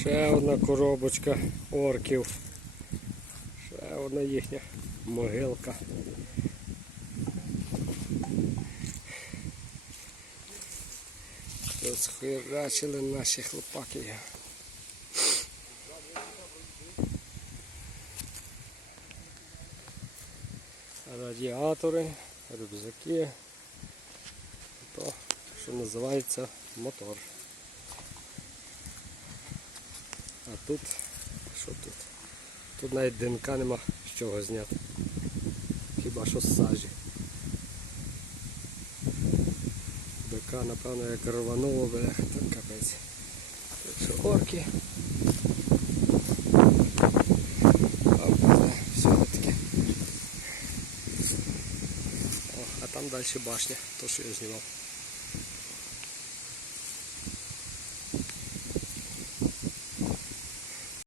Ще одна коробочка орків. Ще одна їхня могилка. Розхирачили наші хлопаки. Радіатори, рюкзаки. То, що називається мотор. А тут, що тут? Тут навіть ДНК нема з чого зняти. Хіба що з сажі. ДК, напевно, як рвануло, бля, то капець. Так що орки. Там далі башня, то що я знімав.